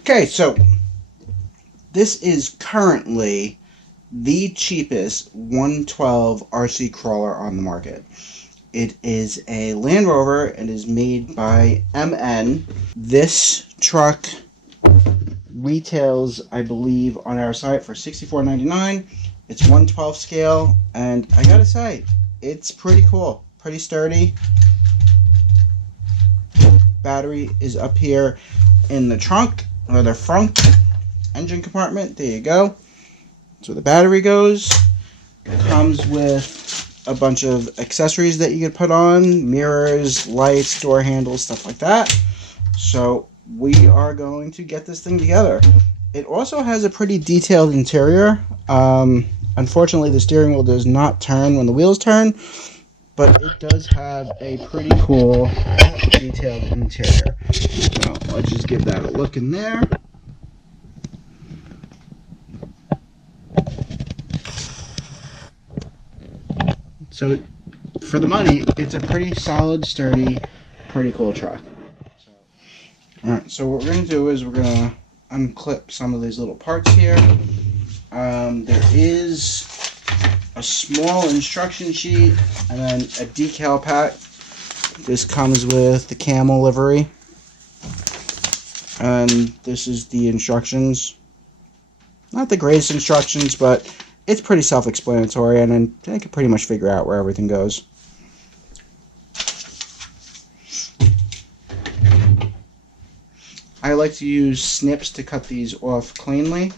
Okay, so this is currently the cheapest 112 RC crawler on the market. It is a Land Rover. It is made by MN. This truck retails, I believe, on our site for $64.99. It's 112 scale, and I gotta say, it's pretty cool, pretty sturdy. Battery is up here in the trunk, or the front engine compartment. There you go. That's where the battery goes. It comes with a bunch of accessories that you could put on, mirrors, lights, door handles, stuff like that. So we are going to get this thing together. It also has a pretty detailed interior. Unfortunately, the steering wheel does not turn when the wheels turn, but it does have a pretty cool detailed interior. So let's just give that a look in there. So for the money, it's a pretty solid, sturdy, pretty cool truck. Alright, so what we're going to do is we're going to unclip some of these little parts here. There is a small instruction sheet and then a decal pack. This comes with the camel livery. And this is the instructions. Not the greatest instructions, but it's pretty self-explanatory, and then I can pretty much figure out where everything goes. I like to use snips to cut these off cleanly.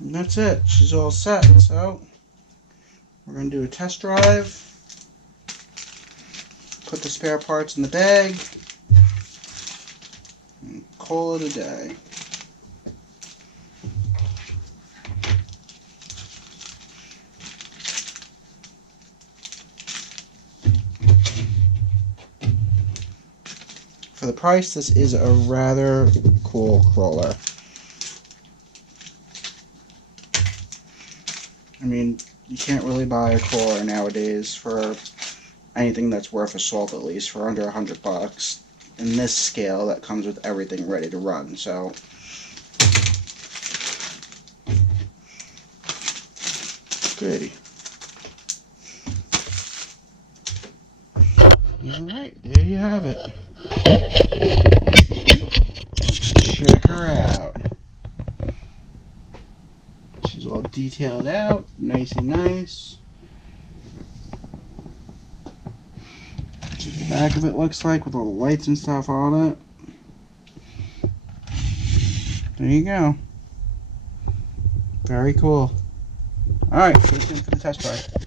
And that's it. She's all set. So we're going to do a test drive. Put the spare parts in the bag. And call it a day. For the price, this is a rather cool crawler. I mean, you can't really buy a crawler nowadays for anything that's worth a salt, at least for under $100. In this scale, that comes with everything ready to run. So, good. All right, there you have it. Check her out. She's all detailed out, nice and nice. That's what the back of it looks like with all the lights and stuff on it. There you go. Very cool. Alright, stay tuned for the test drive.